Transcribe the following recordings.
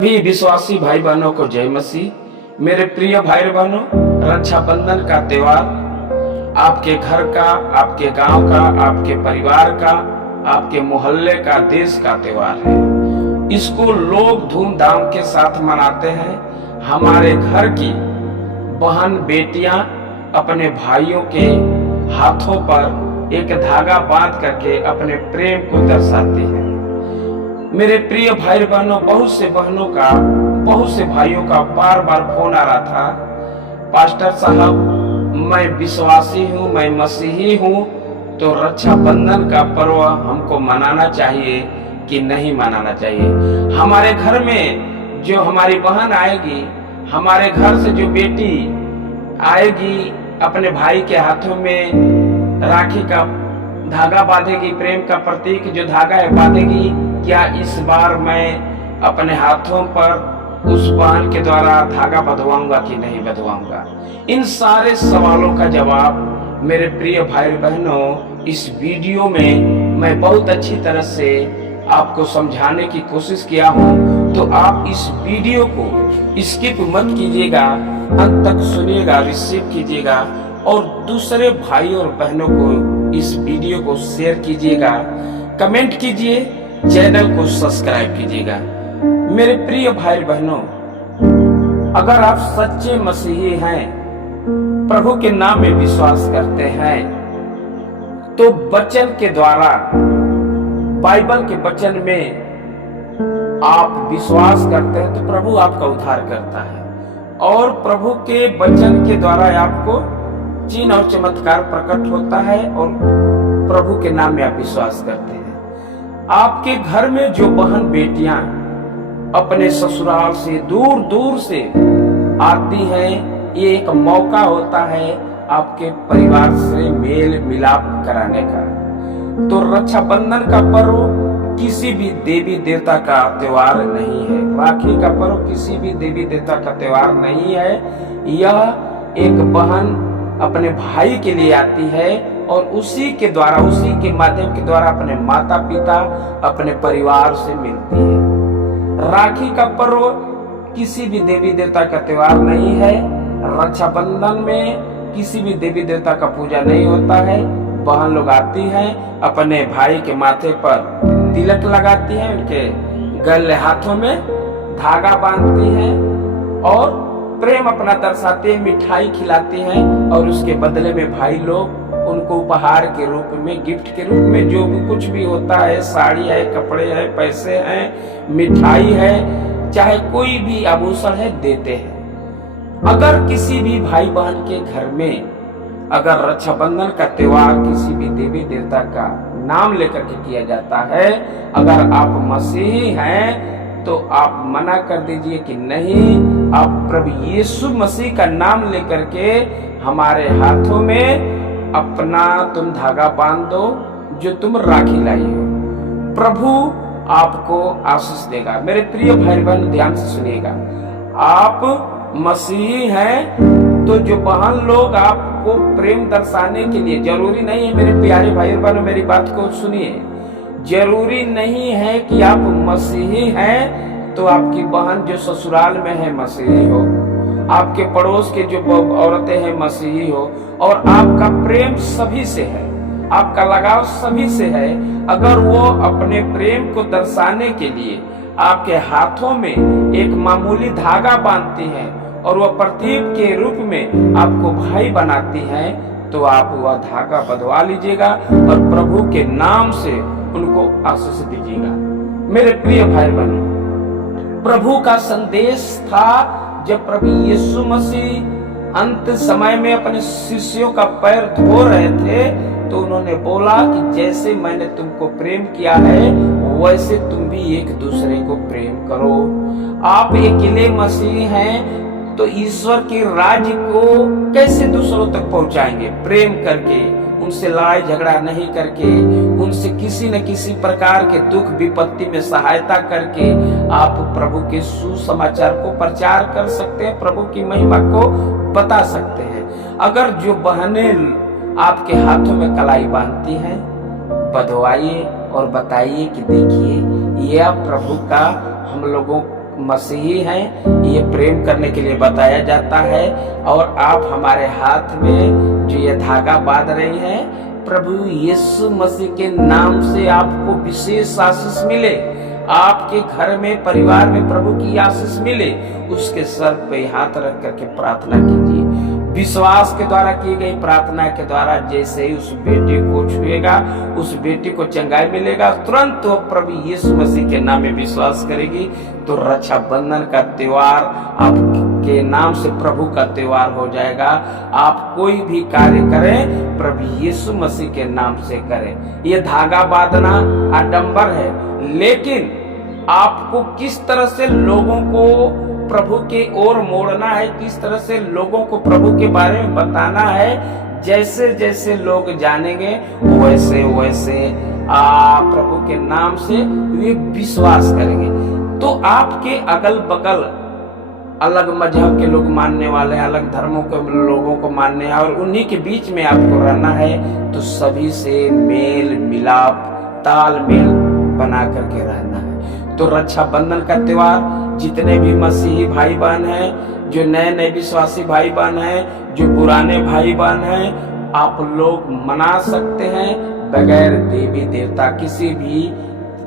भी विश्वासी भाई बहनों को जय मसीह। मेरे प्रिय भाई बहनों, रक्षाबंधन का त्योहार आपके घर का, आपके गांव का, आपके परिवार का, आपके मोहल्ले का, देश का त्योहार है। इसको लोग धूमधाम के साथ मनाते हैं। हमारे घर की बहन बेटियां अपने भाइयों के हाथों पर एक धागा बांध करके अपने प्रेम को दर्शाती हैं। मेरे प्रिय भाई बहनों, बहुत से बहनों का, बहुत से भाइयों का बार बार फोन आ रहा था, पास्टर साहब मैं विश्वासी हूँ, मैं मसीही हूँ, तो रक्षाबंधन का पर्व हमको मनाना चाहिए कि नहीं मनाना चाहिए। हमारे घर में जो हमारी बहन आएगी, हमारे घर से जो बेटी आएगी, अपने भाई के हाथों में राखी का धागा बांधेगी, प्रेम का प्रतीक जो धागा है बांधेगी, क्या इस बार मैं अपने हाथों पर उस बहन के द्वारा धागा बंधवाऊंगा कि नहीं बंधवाऊंगा? इन सारे सवालों का जवाब मेरे प्रिय भाई बहनों इस वीडियो में मैं बहुत अच्छी तरह से आपको समझाने की कोशिश किया हूं। तो आप इस वीडियो को स्किप मत कीजिएगा, अंत तक सुनिएगा, रिसीव कीजिएगा और दूसरे भाई और बहनों को इस वीडियो को शेयर कीजिएगा, कमेंट कीजिए, चैनल को सब्सक्राइब कीजिएगा। मेरे प्रिय भाई बहनों, अगर आप सच्चे मसीही हैं, प्रभु के नाम में विश्वास करते हैं, तो वचन के द्वारा, बाइबल के वचन में आप विश्वास करते हैं तो प्रभु आपका उद्धार करता है और प्रभु के वचन के द्वारा आपको चिन्ह और चमत्कार प्रकट होता है और प्रभु के नाम में आप विश्वास करते हैं। आपके घर में जो बहन बेटियां अपने ससुराल से दूर दूर से आती हैं, ये एक मौका होता है आपके परिवार से मेल मिलाप कराने का। तो रक्षाबंधन का पर्व किसी भी देवी देवता का त्योहार नहीं है, राखी का पर्व किसी भी देवी देवता का त्योहार नहीं है। यह एक बहन अपने भाई के लिए आती है और उसी के द्वारा, उसी के माध्यम के द्वारा अपने माता पिता, अपने परिवार से मिलती है। राखी का पर्व किसी भी देवी देवता का त्योहार नहीं है। रक्षाबंधन में किसी भी देवी देवता का पूजा नहीं होता है। बहन लोग आती हैं, अपने भाई के माथे पर तिलक लगाती हैं, उनके गले हाथों में धागा बांधती हैं और प्रेम अपना दर्शाते हैं, मिठाई खिलाती हैं और उसके बदले में भाई लोग उनको उपहार के रूप में, गिफ्ट के रूप में जो भी कुछ भी होता है, साड़ी है, कपड़े हैं, पैसे हैं, मिठाई है, चाहे कोई भी आभूषण है, देते हैं। अगर किसी भी भाई बहन के घर में अगर रक्षाबंधन का त्योहार किसी भी देवी देवता का नाम लेकर के किया जाता है, अगर आप मसीही हैं तो आप मना कर दीजिए कि नहीं, आप प्रभु यीशु मसीह का नाम लेकर के हमारे हाथों में अपना तुम धागा बांध दो जो तुम राखी लाई हो। प्रभु आपको आशीष देगा। मेरे प्रिय भाई बहन ध्यान से सुनिएगा, आप मसीही हैं तो जो बहन लोग आपको प्रेम दर्शाने के लिए, जरूरी नहीं है मेरे प्यारे भाई बहनों, मेरी बात को सुनिए, जरूरी नहीं है कि आप मसीही हैं तो आपकी बहन जो ससुराल में है मसीही हो, आपके पड़ोस के जो औरतें हैं मसीही हो, और आपका प्रेम सभी से है, आपका लगाव सभी से है। अगर वो अपने प्रेम को दर्शाने के लिए आपके हाथों में एक मामूली धागा बांधती हैं और वह प्रतीक के रूप में आपको भाई बनाती हैं, तो आप वह धागा बंधवा लीजिएगा और प्रभु के नाम से उनको आशीष दीजिएगा। मेरे प्रिय भाई बहनों, प्रभु का संदेश था जब प्रभु यीशु मसीह अंत समय में अपने शिष्यों का पैर धो रहे थे तो उन्होंने बोला कि जैसे मैंने तुमको प्रेम किया है वैसे तुम भी एक दूसरे को प्रेम करो। आप अकेले मसीह हैं तो ईश्वर के राज्य को कैसे दूसरों तक पहुंचाएंगे? प्रेम करके, उनसे लड़ाई झगड़ा नहीं करके, उनसे किसी न किसी प्रकार के दुख विपत्ति में सहायता करके आप प्रभु के सुसमाचार को प्रचार कर सकते हैं, प्रभु की महिमा को बता सकते हैं। अगर जो बहनें आपके हाथों में कलाई बांधती हैं, बधवाइए और बताइए कि देखिए यह प्रभु का हम लोगों मसीही हैं, ये प्रेम करने के लिए बताया जाता है। और आप हमारे हाथ में जो ये धागा बांध रही हैं, प्रभु यीशु मसीह के नाम से आपको विशेष आशीष मिले, आपके घर में परिवार में प्रभु की आशीष मिले। उसके सर पे हाथ रख करके प्रार्थना कीजिए। विश्वास के द्वारा की गई प्रार्थना के द्वारा जैसे ही उस बेटी को छुएगा, उस बेटी को चंगाई मिलेगा, तुरंत वो प्रभु यीशु मसीह के नाम में विश्वास करेगी तो रक्षाबंधन का त्योहार आपके नाम से प्रभु का त्योहार हो जाएगा। आप कोई भी कार्य करें प्रभु यीशु मसीह के नाम से करें। ये धागा बांधना आडंबर है, लेकिन आपको किस तरह से लोगों को प्रभु के ओर मोड़ना है, किस तरह से लोगों को प्रभु के बारे में बताना है, जैसे जैसे लोग जानेंगे वैसे वैसे आप प्रभु के नाम से वे विश्वास करेंगे। तो आपके अगल बगल अलग मजहब के लोग मानने वाले हैं, अलग धर्मों के लोगों को मानने हैं, और उन्हीं के बीच में आपको रहना है। तो सभी से मेल मिलाप तालमेल बना करके रहना है। तो रक्षाबंधन का त्योहार जितने भी मसीही भाई बहन हैं, जो नए नए विश्वासी भाई बहन हैं, जो पुराने भाई बहन हैं, आप लोग मना सकते हैं बगैर देवी देवता किसी भी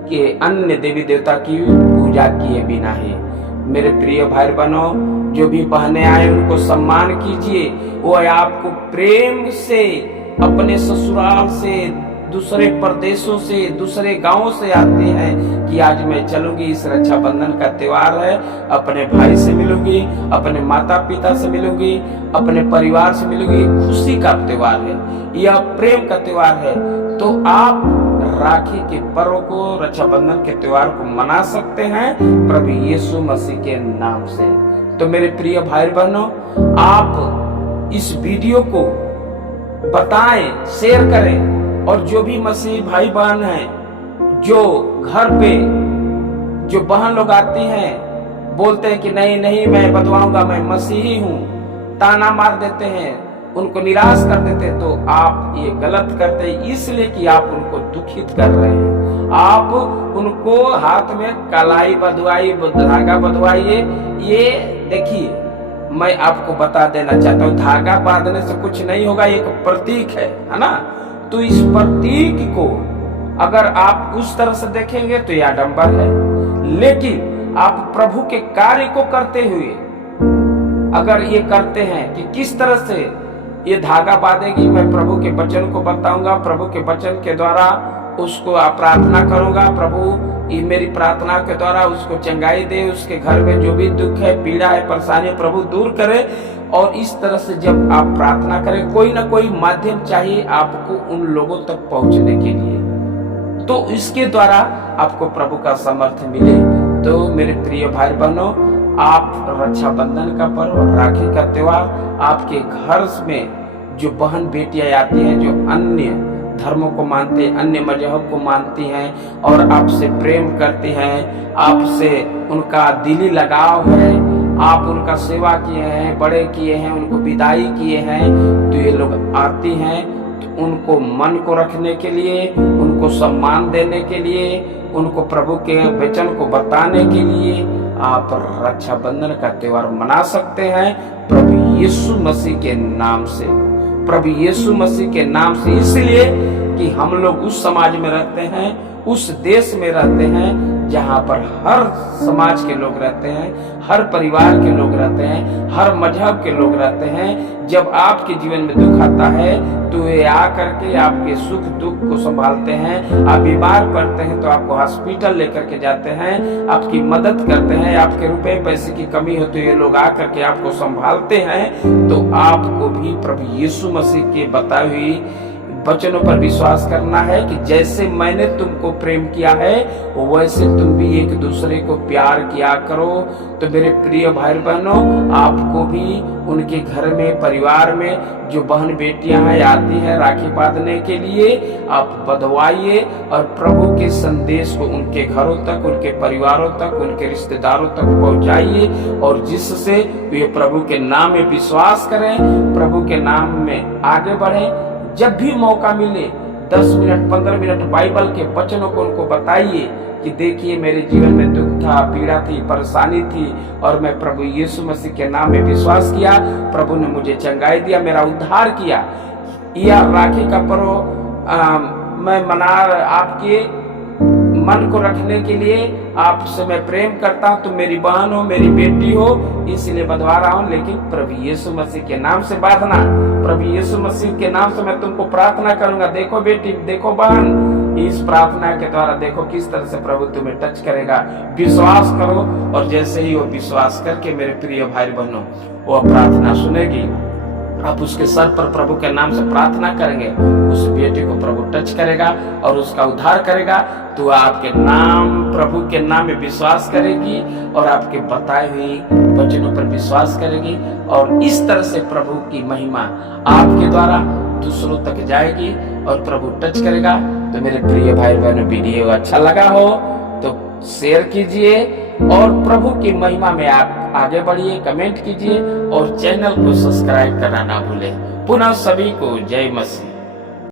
के अन्य देवी देवता की पूजा किए बिना ही। मेरे प्रिय भाई बहनों, जो भी बहनें आए उनको सम्मान कीजिए। वो आपको प्रेम से अपने ससुराल से, दूसरे प्रदेशों से, दूसरे गांवों से आते हैं कि आज मैं चलूंगी, इस रक्षाबंधन का त्योहार है, अपने भाई से मिलूंगी, अपने माता पिता से मिलूंगी, अपने परिवार से मिलूंगी। खुशी का त्योहार है, यह प्रेम का त्योहार है। तो आप राखी के पर्व को, रक्षाबंधन के त्योहार को मना सकते हैं प्रभु यीशु मसीह के नाम से। तो मेरे प्रिय भाई बहनों, आप इस वीडियो को बताएं, शेयर करें, और जो भी मसीही भाई बहन हैं, जो घर पे जो बहन लोग आती हैं, बोलते हैं कि नहीं नहीं मैं बतवाऊंगा, मैं मसीही हूँ, ताना मार देते हैं, उनको निराश कर देते हैं, तो आप ये गलत करते हैं, इसलिए कि आप उनको दुखित कर रहे हैं। आप उनको हाथ में कलाई बंधवाई, धागा बंधवाइए। ये देखिए, मैं आपको बता देना चाहता हूँ, धागा बांधने से कुछ नहीं होगा, एक प्रतीक है ना। तो इस प्रतीक को अगर आप उस तरह से देखेंगे तो यह आडंबर है, लेकिन आप प्रभु के कार्य को करते हुए अगर ये करते हैं कि किस तरह से ये धागा बांधेगी, मैं प्रभु के वचन को बताऊंगा, प्रभु के वचन के द्वारा उसको प्रार्थना करूंगा, प्रभु ये मेरी प्रार्थना के द्वारा उसको चंगाई दे, उसके घर में जो भी दुख है, पीड़ा है, परेशानी है, प्रभु दूर करे। और इस तरह से जब आप प्रार्थना करें, कोई ना कोई माध्यम चाहिए आपको उन लोगों तक पहुंचने के लिए, तो इसके द्वारा आपको प्रभु का समर्थ मिले। तो मेरे प्रिय भाई बहनों, आप रक्षाबंधन का पर्व, राखी का त्योहार, आपके घर में जो बहन बेटियां आती हैं, जो अन्य धर्मों को मानते हैं, अन्य मजहब को मानती हैं और आपसे प्रेम करती हैं, आपसे उनका दिली लगाव है, आप उनका सेवा किए हैं, बड़े किए हैं, उनको विदाई किए हैं, तो ये लोग आती हैं तो उनको मन को रखने के लिए, उनको सम्मान देने के लिए, उनको प्रभु के वचन को बताने के लिए आप रक्षाबंधन का त्योहार मना सकते हैं प्रभु यीशु मसीह के नाम से। प्रभु यीशु मसीह के नाम से इसलिए कि हम लोग उस समाज में रहते हैं, उस देश में रहते हैं जहाँ पर हर समाज के लोग रहते हैं, हर परिवार के लोग रहते हैं, हर मजहब के लोग रहते हैं। जब आपके जीवन में दुख आता है तो वे आकर के आपके सुख दुख को संभालते हैं। आप बीमार पड़ते हैं तो आपको हॉस्पिटल लेकर के जाते हैं, आपकी मदद करते हैं। आपके रुपए पैसे की कमी हो तो ये लोग आकर के आपको संभालते हैं। तो आपको भी प्रभु यीशु मसीह के बताई हुई वचनों पर विश्वास करना है कि जैसे मैंने तुमको प्रेम किया है वैसे तुम भी एक दूसरे को प्यार किया करो। तो मेरे प्रिय भाई बहनों, आपको भी उनके घर में, परिवार में जो बहन बेटियां हैं आती हैं राखी बांधने के लिए, आप बंधवाइए और प्रभु के संदेश को उनके घरों तक, उनके परिवारों तक, उनके रिश्तेदारों तक पहुंचाइए, और जिससे वे प्रभु के नाम में विश्वास करें, प्रभु के नाम में आगे बढ़े। जब भी मौका मिले, 10 मिनट 15 मिनट बाइबल के वचनों को उनको बताइए कि देखिए मेरे जीवन में दुख था, पीड़ा थी, परेशानी थी और मैं प्रभु यीशु मसीह के नाम में विश्वास किया, प्रभु ने मुझे चंगाई दिया, मेरा उद्धार किया। यह राखी का पर्व मैं मना आपके मन को रखने के लिए आपसे मैं प्रेम करता हूं। तुम मेरी बहन हो, मेरी बेटी हो, इसलिए बंधवा रहा हूं, लेकिन प्रभु यीशु मसीह के नाम से बांधना। प्रभु यीशु मसीह के नाम से मैं तुमको प्रार्थना करूंगा। देखो बेटी, देखो बहन, इस प्रार्थना के द्वारा देखो किस तरह से प्रभु तुम्हें टच करेगा। विश्वास करो और जैसे ही वो विश्वास करके मेरे प्रिय भाई बहनों वो प्रार्थना सुनेगी, आप उसके सर पर प्रभु के नाम से प्रार्थना करेंगे, उस बेटे को प्रभु टच करेगा और उसका उद्धार करेगा। तो आपके नाम, प्रभु के नाम में विश्वास करेगी और आपके बताए हुए वचनों पर विश्वास करेगी और इस तरह से प्रभु की महिमा आपके द्वारा दूसरों तक जाएगी और प्रभु टच करेगा। तो मेरे प्रिय भाई बहनों, वीडियो अच्छा लगा हो तो शेयर कीजिए और प्रभु की महिमा में आप आगे बढ़िए, कमेंट कीजिए और चैनल को सब्सक्राइब करना ना भूलें। पुनः सभी को जय मसीह।